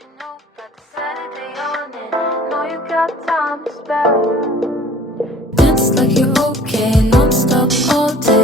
you know about the Saturday morning? Know you got time to spare. Dance like you're okay, non-stop all day.